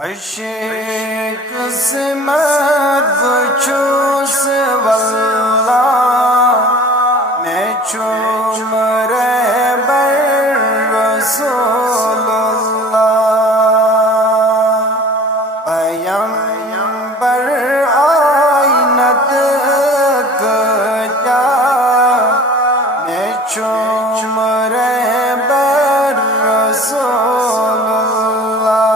عشق قسمت بچوس واللہ میں چوم رہبر رسول اللہ پیمبر آئینت کجا میں چوم رہبر رسول اللہ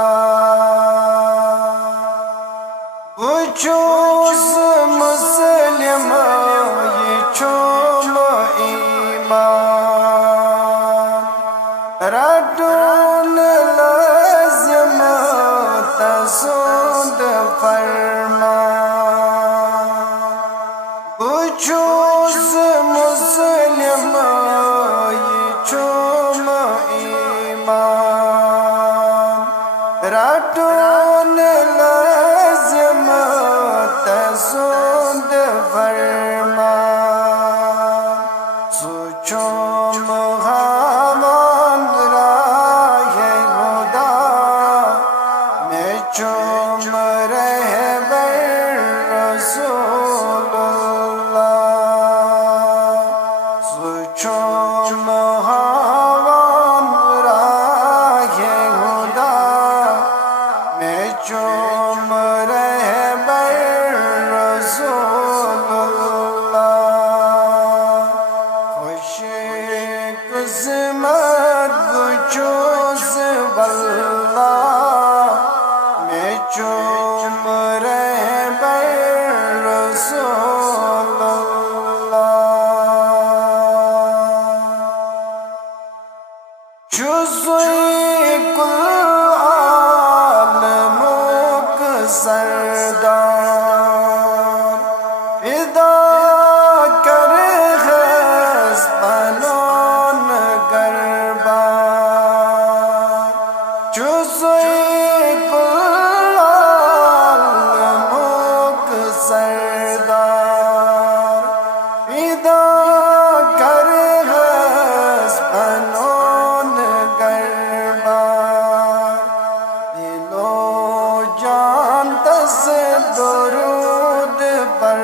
بچوس مسلم یہ چوم ایمان رٹون لازم تسود فرمان بچوس مسلم یہ چوم ایمان رٹون لازم تسود فرمان سوچوم ہمان راہ خدا میں چوم رہبر رسول اللہ سوچوم ہمان راہ خدا میں چوم رہبر رسول اللہ خوش قسمت بچوس واللہ میں چوم رہبر رسول اللہ چوزوی کل عالموک سردار فدا کر خستانون گربار چوزوی کل عالموک سردار فدا کر خستانون گربار دلو جان دس درود پر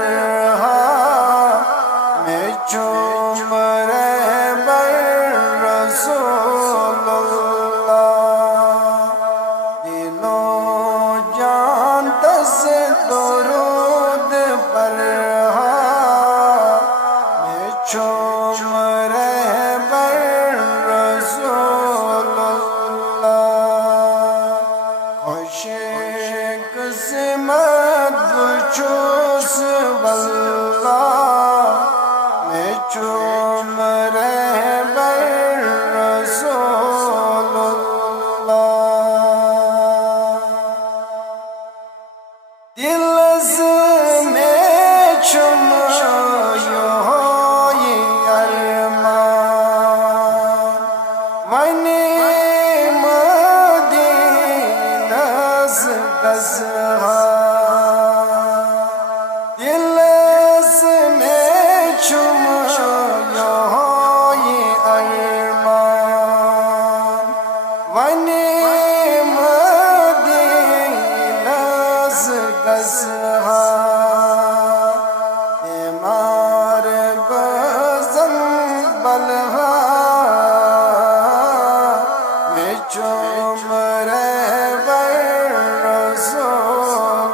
میں چوم رہبر رسول اللہ دلو جان دس درود پر میں چوم رہبر رسول اللہ خوش قسمت بچوس واللہ میں چوم رہبر رسول اللہ دل میں چم یہ ارمان ونی مدینس کسہا دل میں چم یہ ارمان ونی مدینس کسہا بیمار بزن بلہا میں چوم رہبر رسول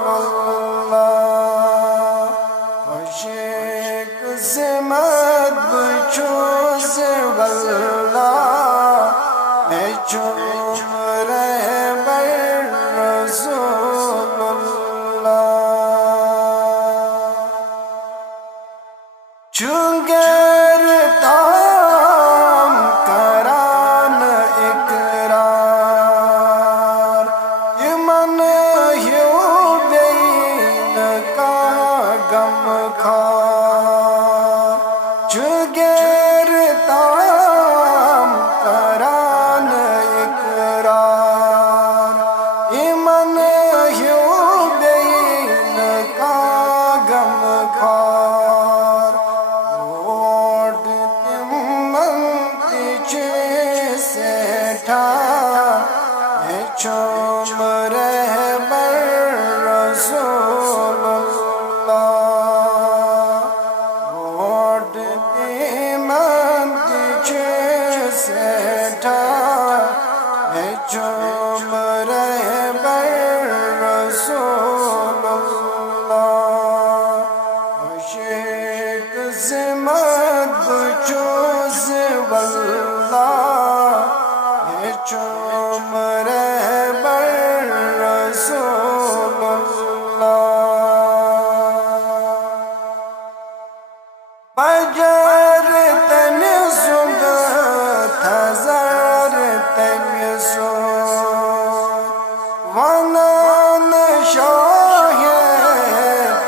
وانان شاہ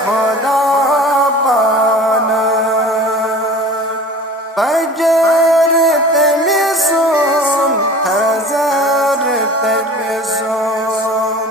خدا بان بجر تمیسون تزر تمیسون